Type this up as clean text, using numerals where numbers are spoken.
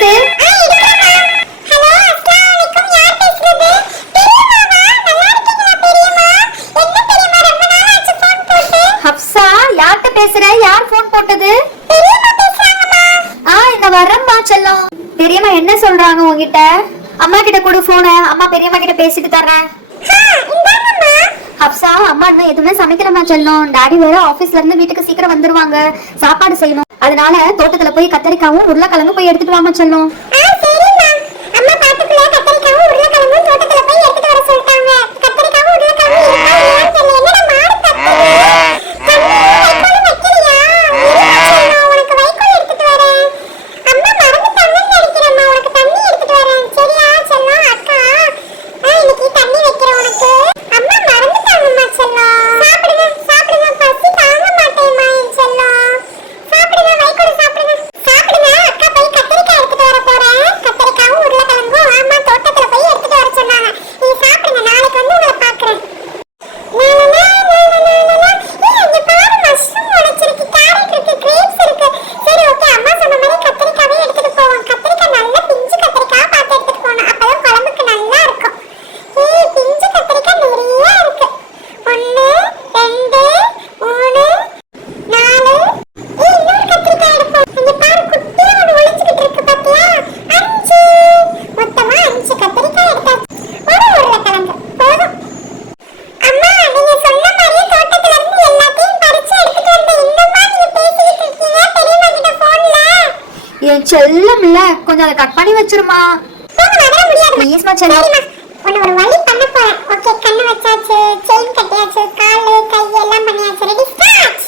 பேசு. ஹலோ, அஸ்ஸலாமு அலைக்கும். யார் பேசுறது? பெரியம்மாவா? நல்லா இருக்கீங்களா பெரியம்மா? என்ன பெரியம்மா ரொம்ப நாள் ஆச்சு ஃபோன் போட்டு. ஹப்சா, யார்கிட்ட பேசுற? யார் ஃபோன் போட்டது? பெரியம்மா பேசுறாங்கம்மா. இந்த வரேம்மா செல்லம். பெரியம்மா என்ன சொல்றாங்க உன்கிட்ட? அம்மா கிட்ட கொடு போன. அம்மா பெரியம்மா கிட்ட பேசிட்டு தர்றேன். இந்தாங்கம்மா. ஹப்சா, அம்மா இன்னும் எதுவுமே சமைக்கலமா செல்லம். டாடி வேற ஆபீஸ்ல இருந்து வீட்டுக்கு சீக்கிரம் வந்துருவாங்க. சாப்பாடு செய்யணும். அதனால தோட்டத்துல போய் கத்தரிக்காவும் உருளைக்கிழங்கு போய் எடுத்துட்டு வாமா செல்லம். சரிம்மா. அம்மா பாத்துக்குள்ள கத்தரிக்காவும் உருளைக்கிழங்கும் தோட்டத்துல போய் எடுத்துட்டு வர சொல்லிட்டாங்க. கத்தரிக்காவும் உருளைக்கிழங்கும் இருக்கா இல்லையான்னு தெரியல. என்னடா மாடு கத்துது? வைக்கோல் வைக்கலையா? உனக்கு வைக்கோல் எடுத்துட்டு வரேன். அம்மா மறந்துட்டாங்கன்னு நினைக்கிறேம்மா. உனக்கு தண்ணி எடுத்துட்டு வரேன். சரியா செல்லம்? அக்கா இன்னைக்கு தண்ணி வைக்கிறேன் உனக்கு. அம்மா மறந்துட்டாங்கம்மா செல்லம். சாப்பிடுங்க சாப்பிடுங்க. பசி தாங்க மாட்டேம்மா என் செல்லம். சாப்பிடுங்க வைக்கோல் சாப்பிடுங்க. சாப்பிடுங்க. அக்கா போய் கத்தரிக்காய் எடுத்துட்டு வர போறேன். கத்தரிக்காவும் உருளைக்கிழங்கும் அம்மா தோட்டத்துல போய் எடுத்துட்டு வர சொன்னாங்க. நீ சாப்பிடுங்க. நாளைக்கு வந்து உங்களை பாக்குறேன். இங்க பாரு, மஷ்ரூம் முளைச்சிருக்கு, கேரட் இருக்கு, கிரேப்ஸ் இருக்கு. சரி ஓகே, அம்மா சொன்ன மாதிரி கத்தரிக்காவே எடுத்துட்டு போவோம். கத்தரிக்காய் நல்ல பிஞ்சு கத்தரிக்காய் பார்த்து எடுத்துட்டு போகணும். அப்பதான் குழம்புக்கு நல்லா இருக்கும். பிஞ்சு கத்தரிக்காய் நிறைய இருக்கு. 1 2 3 4. இன்னொரு கத்திரிக்காய் எடுப்போம். இங்க பாரு, குட்டியா ஒண்ணு ஒளிஞ்சுக்கிட்டு இருக்கு பாத்தியா? 5. மொத்தமா 5 கத்திரிக்காய் எடுத்தாச்சு. ஒரு உருளைக்கிழங்கு போதும். அம்மா, நீங்க சொன்ன மாதிரியே தோட்டத்துல இருந்து எல்லாத்தையும் பறிச்சு எடுத்துட்டு வந்தேன். இன்னுமா நீங்க பேசிக்கிட்டு இருக்கீங்க பெரியம்மா கிட்ட போன்ல? என் செல்லம் இல்ல, கொஞ்சம் அதை கட் பண்ணி வச்சிருமா. போங்க, வர முடியாது. ப்ளீஸ்மா செல்லம். சரிம்மா, உன்னை ஒரு வழி பண்ண போறேன். ஓகே, கண்ணு வச்சாச்சு, செயின் கட்டியாச்சு, காலு கை எல்லாம் பண்ணியாச்சு. Ready start.